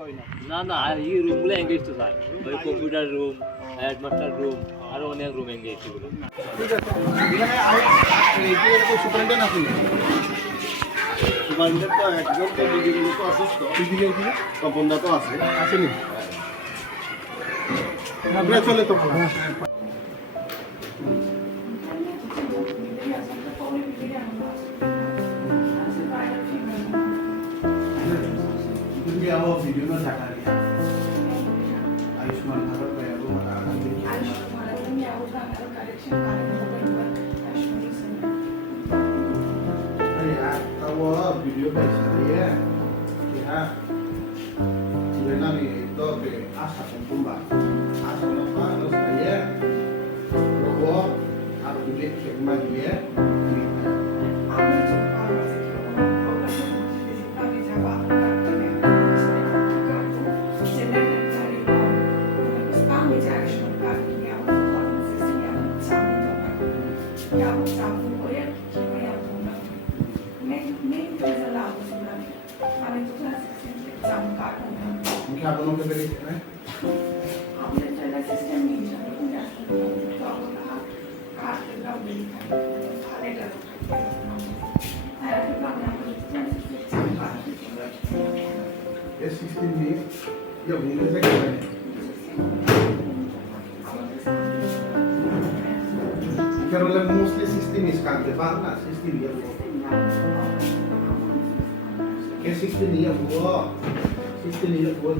না না এই রুমগুলো এঙ্গেজ তো স্যার ওই কম্পিউটার রুম হেডমাস্টার রুম আরো অনেক রুম এঙ্গেজ এগুলো ঠিক আছে এখানে সুপারিনটেন্ডেন্ট আছে সুপারিনটেন্ডেন্ট তো একজন তো ডিগ্রি তো অসুস্থ ডিগ্রি তপনদা তো আছে আসেনি আমরা চলে তো वो वीडियो में हटा दिया आयुष्मान भारत में वो हटा दिया आयुष्मान भारत में या उसका करेक्शन कार्यक्रम में आयुष्मान से अरे यार तब वो वीडियो पे चल रही है कि हाँ जीवन में तो पे आशा कुंभा आशा लोग तो सही है तो वो आप वीडियो चेक में लिए क्या दोनों के बेटे हैं हमने चला सिस्टम नहीं जाने को जाने तो अब कहा काट के गाँव में खाने का है तो काम ना ये 16 में ये घूमने से क्या है क्या मतलब मोस्टली 16 इसका के बाद ना 16 ये वो क्या 16 ये वो 16 ये वो